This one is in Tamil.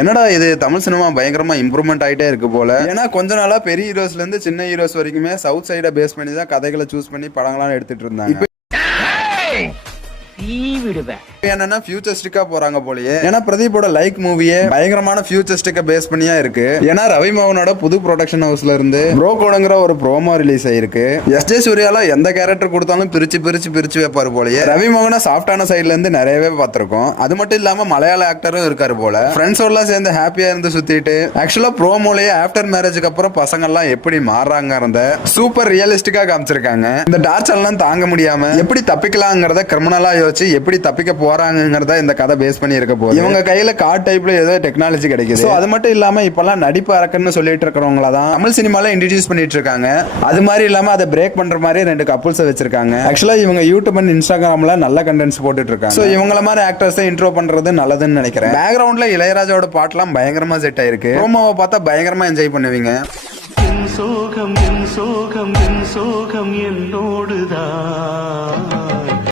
என்னடா இது தமிழ் சினிமா பயங்கரமா இம்ப்ரூவ்மெண்ட் ஆயிட்டே இருக்கு போல. ஏன்னா கொஞ்ச நாளா பெரிய ஹீரோஸ்ல இருந்து சின்ன ஹீரோஸ் வரைக்குமே சவுத் சைட பேஸ் பண்ணி தான் கதைகளை சூஸ் பண்ணி படங்கள்லாம் எடுத்துட்டு இருந்தாங்க. என்னன்னா ஃபியூச்சரிஸ்டிக்கா போறாங்க போலயே. ஏன்னா பிரதீப்போட லைக் மூவியே பயங்கரமான ஃபியூச்சரிஸ்டிக்கா பேஸ் பண்ணியா இருக்கு. ஏன்னா ரவி மோகனோட புது ப்ரொடக்ஷன் ஹவுஸ்ல இருந்து ப்ரோ கோடங்கிற ஒரு ப்ரோமோ ரிலீஸ் ஆயிருக்கு. எஸ்ஜே சூர்யால எந்த கேரக்டர் கொடுத்தாலும் பிரிச்சு வைப்பாரு போலயே. ரவி மோகன சாஃப்டான சைட்ல இருந்து நிறையவே பார்த்திருக்கோம். அது மட்டும் இல்லாம மலையாள ஆக்டரும் இருக்காரு போல. ஃப்ரெண்ட்ஸோட சேர்ந்து ஹாப்பியா இருந்து சுத்திட்டு ஆக்சுவலா ப்ரோமோலயே ஆஃப்டர் மேரேஜுக்கு அப்புறம் பசங்க எல்லாம் எப்படி மாறுறாங்க சூப்பர் ரியலிஸ்டிக்கா காமிச்சிருக்காங்க. இந்த டார்ச்சர் எல்லாம் தாங்க முடியாம எப்படி தப்பிக்கலாங்கிறத கிரிமினலா யோசிச்சு எப்படி தப்பிக்க போறாங்கிறத இந்த கதை பேஸ் பண்ணி இருக்க போகுது. இவங்க கையில கார்ட் டைப்ல ஏதோ டெக்னாலஜி கிடைக்குது. அது மட்டும் இல்லாம இப்பெல்லாம் நடிப்பு அரக்கன்னு சொல்லிட்டு இருக்கிறவங்கள தான் தமிழ் சினிமால இன்ட்ரோடியூஸ் பண்ணிட்டு இருக்காங்க. அது மாதிரி இல்லாம அதை பிரேக் பண்ற மாதிரி 2 கப்புள்ஸ் வச்சிருக்காங்க. ஆக்சுவலா இவங்க யூடியூப் அண்ட் இன்ஸ்டாகிராம்ல நல்ல கண்டென்ட்ஸ் போட்டுட்டு இருக்காங்க. சோ இவங்கள மாதிரி ஆக்டர்ஸ் இன்ட்ரோ பண்றது நல்லதுன்னு நினைக்கிறேன். பேக்ரவுண்ட்ல இளையராஜாவோட பாட்டுலாம் பயங்கரமா செட் ஆயிருக்கு. ப்ரோமோவை பார்த்தா பயங்கரமா என்ஜாய் பண்ணுவீங்க. சோகம் என்னோடுதான்